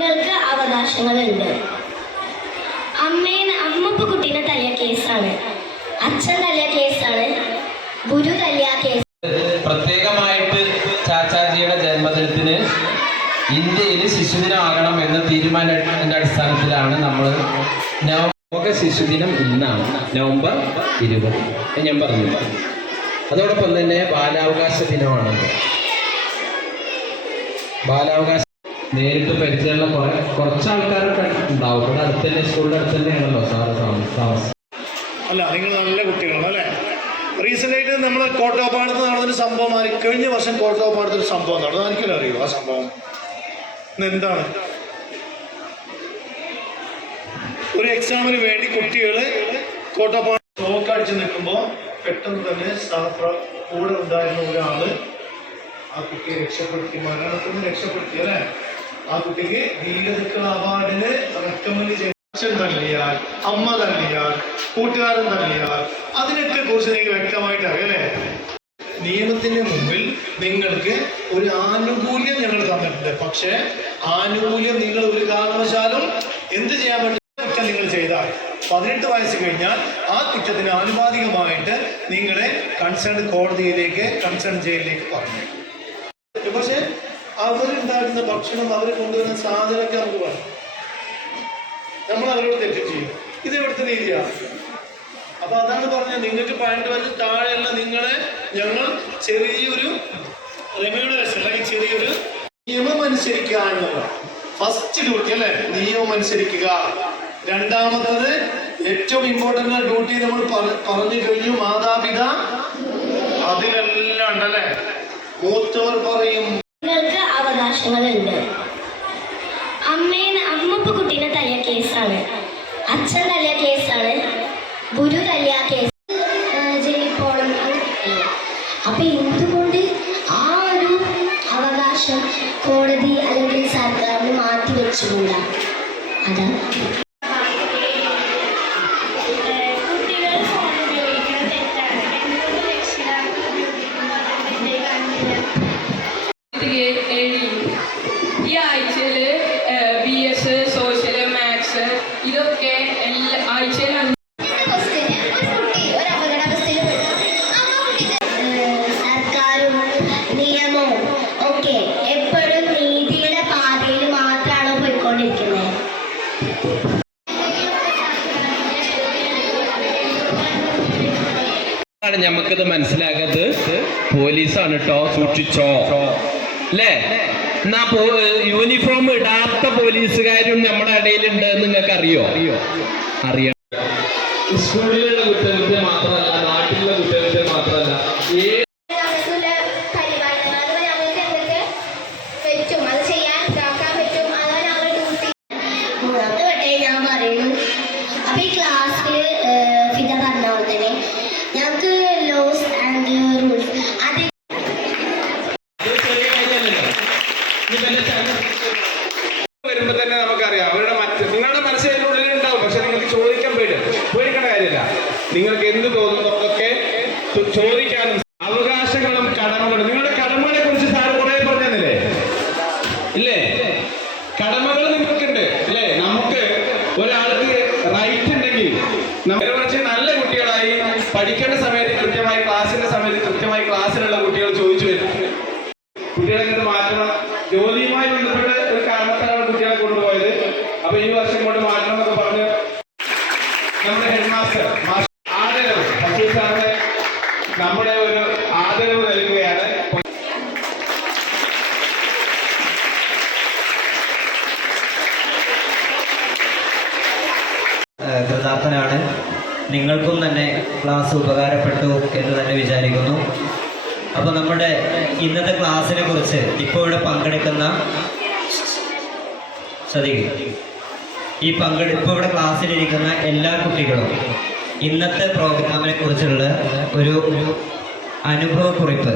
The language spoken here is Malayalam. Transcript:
നിങ്ങൾക്ക് അവകാശങ്ങളുണ്ട്. അമ്മപ്പ കുട്ടീനെ തല്ലിയ കേസാണ്, അച്ഛൻ തല്ലിയ കേസാണ്, ഗുരു തല്ലിയ കേസ്. പ്രത്യേകമായിട്ട് ചാച്ചാജിയുടെ ജന്മദിനത്തിന് ഇന്ത്യയിൽ ശിശുദിനമാകണം എന്ന തീരുമാനത്തിന്റെ അടിസ്ഥാനത്തിലാണ് നമ്മൾ ലോക ശിശുദിനം ഇന്നാണ്, November 20 ഞാൻ പറഞ്ഞു. അതോടൊപ്പം തന്നെ ബാലാവകാശ ദിനമാണ്. ബാലാവകാശ നേരിട്ട് പരിചയമുള്ള കുറച്ച് ആൾക്കാരൊക്കെ ഉണ്ടാവും. ഇവിടെ അടുത്ത് തന്നെ, സ്കൂളിൻ്റെ അടുത്ത് തന്നെയാണല്ലോ സാറ് താമസം. അല്ല, നിങ്ങൾ നല്ല കുട്ടികളാണ് അല്ലേ? റീസെൻ്റായിട്ട് നമ്മൾ കോട്ടോപ്പാടത്ത് നടന്നൊരു സംഭവം, കഴിഞ്ഞ വർഷം കോട്ടോപ്പാടത്തൊരു സംഭവം നടന്നു. എനിക്കല്ലേ അറിയോ ആ സംഭവം എന്താണ്? ഒരു എക്സാമിന് വേണ്ടി കുട്ടികൾ കോട്ടോപ്പാടം ഷോക്കടിച്ച് നിൽക്കുമ്പോൾ പെട്ടെന്ന് തന്നെ കൂടെ ഉണ്ടായിരുന്ന ഒരാള് ആ കുട്ടിയെ രക്ഷപ്പെടുത്തി, മരണത്തിന് രക്ഷപ്പെടുത്തി അല്ലേ? ആ കുട്ടിക്ക് ധീരതയ്ക്കുള്ള അവാർഡിന് റെക്കമെൻഡ് ചെയ്ത അച്ഛൻ തള്ളിയാൽ, അമ്മ തള്ളിയാൽ, കൂട്ടുകാരൻ തള്ളിയാൽ, അതിനൊക്കെ കുറിച്ച് നിങ്ങൾക്ക് വ്യക്തമായിട്ട് അറിയാലേ? നിയമത്തിന് മുമ്പിൽ നിങ്ങൾക്ക് ഒരു ആനുകൂല്യം ഞങ്ങൾ തന്നിട്ടുണ്ട്. പക്ഷേ ആനുകൂല്യം നിങ്ങൾ ഒരു കാരണവശാലും എന്ത് ചെയ്യാൻ പറ്റും? കുറ്റം നിങ്ങൾ ചെയ്താൽ 18 വയസ്സ് കഴിഞ്ഞാൽ ആ കുറ്റത്തിന് ആനുപാതികമായിട്ട് നിങ്ങളെ കൺസേൺ കോടതിയിലേക്ക്, കൺസേൺ ജയിലിലേക്ക് പറഞ്ഞു. പക്ഷെ അവരുണ്ടായിരുന്ന ഭക്ഷണം, അവർ കൊണ്ടുവരുന്ന സാധനമൊക്കെ നമുക്ക് വേണം. നമ്മൾ അവരോട് തെറ്റും ചെയ്യും. ഇത് ഇവിടുത്തെ രീതിയാണ്. അപ്പൊ അതാണ് പറഞ്ഞത്, നിങ്ങൾക്ക് 18 വയസ്സ് താഴെയുള്ള നിങ്ങളെ ഞങ്ങൾ ചെറിയൊരു റെമ്യൂണറേഷൻ അല്ലെങ്കിൽ ചെറിയൊരു നിയമം അനുസരിക്കുക എന്നുള്ളതാണ് ഫസ്റ്റ് ഡ്യൂട്ടി അല്ലെ? നിയമം അനുസരിക്കുക. രണ്ടാമത്തത് ഏറ്റവും ഇമ്പോർട്ടന്റ് ഡ്യൂട്ടി നമ്മൾ പറഞ്ഞു കഴിഞ്ഞു, മാതാപിതാ. അതിലെല്ലാം ഉണ്ടല്ലേ? മൂത്തവർ പറയും നിങ്ങൾക്ക് അവകാശങ്ങളുണ്ട്. അമ്മപ്പ കുട്ടീനെ തല്ലിയ കേസാണ്, അച്ഛൻ തല്ലിയ കേസാണ്, ഗുരു തല്ലിയ കേസ്, ജയിലിൽ പോകണം. അപ്പൊ എന്തുകൊണ്ട് ആ ഒരു അവകാശം കോടതി അല്ലെങ്കിൽ സർക്കാരിന് മാറ്റി വെച്ചുകൂടാ? അതാണ് ഈ ആഴ്ചയിൽ BS സോഷ്യൽ മാത്സ് ഇതൊക്കെ ആഴ്ചയിൽ സർക്കാരും നിയമവും ഒക്കെ എപ്പോഴും നീതിയുടെ പാതയിൽ മാത്രമാണ് പോയിക്കൊണ്ടിരിക്കുന്നത്. നമുക്കിത് മനസ്സിലാകാത്തത് പോലീസാണ് കേട്ടോ, സൂക്ഷിച്ചോ അല്ലേ? എന്നാ യൂണിഫോം ഇടാത്ത പോലീസുകാരും നമ്മുടെ ഇടയിലുണ്ട്. നിങ്ങൾക്ക് അറിയോ? അറിയാം. സ്കൂളിലുള്ള കുറ്റകൃത്യം മാത്രമല്ല, നാട്ടിലുള്ള കുറ്റകൃത്യം മാത്രമല്ല, ഞാൻ പറയുന്നു. അപ്പൊ ഈ ക്ലാസ്സിൽ ഫിദ പറഞ്ഞ പോലെ തന്നെ ഞങ്ങൾക്ക് ലോസ് ആൻഡ് റൂൾസ് അത് വരുമ്പോ തന്നെ നമുക്കറിയാം അവരുടെ നിങ്ങളുടെ മനസ്സിനുള്ളിൽ ഉണ്ടാവും. പക്ഷെ നിങ്ങൾക്ക് ചോദിക്കാൻ പേടിക്കേണ്ട കാര്യമില്ല. നിങ്ങൾക്ക് എന്ത് തോന്നുന്നതൊക്കെ ചോദിക്കാനും. അവകാശങ്ങളും കടമകളും. നിങ്ങളുടെ കടമകളെ കുറിച്ച് സാറ് കുറെ പറഞ്ഞില്ലേ? ഇല്ലേ? കടമകൾ നിങ്ങൾക്കുണ്ട് അല്ലേ? നമുക്ക് ഒരാൾക്ക് റൈറ്റ് ഉണ്ടെങ്കിൽ നല്ല കുട്ടികളായി പഠിക്കേണ്ട സമയത്ത് കൃത്യമായി ക്ലാസ്സിന്റെ സമയത്ത് കൃത്യമായി ക്ലാസ്സിലുള്ള കുട്ടികൾ ചോദിച്ചു വരും. കുട്ടികളെ മാറ്റണം. ജോലിയുമായി ബന്ധപ്പെട്ട് ഒരു കാരണത്താലാണ് കുട്ടികളെ കൊണ്ടുപോയത്. അപ്പൊ ഈ വർഷം കൊണ്ട് മാറ്റണം എന്നൊക്കെ പറഞ്ഞ് നമ്മുടെ ഹെഡ് മാസ്റ്റർ ആദരവ് ഫസീൽ സാറിന് നമ്മുടെ ഒരു ആദരവ് നൽകുകയാണ്. കൃതാർത്ഥനാണ്. നിങ്ങൾക്കും തന്നെ ക്ലാസ് ഉപകാരപ്പെട്ടു എന്ന് തന്നെ വിചാരിക്കുന്നു. അപ്പോൾ നമ്മുടെ ഇന്നത്തെ ക്ലാസ്സിനെ കുറിച്ച് ഇപ്പോൾ ഇവിടെ പങ്കെടുക്കുന്ന ഇപ്പോൾ ഇവിടെ ക്ലാസ്സിലിരിക്കുന്ന എല്ലാ കുട്ടികളും ഇന്നത്തെ പ്രോഗ്രാമിനെ കുറിച്ചുള്ള ഒരു അനുഭവക്കുറിപ്പ്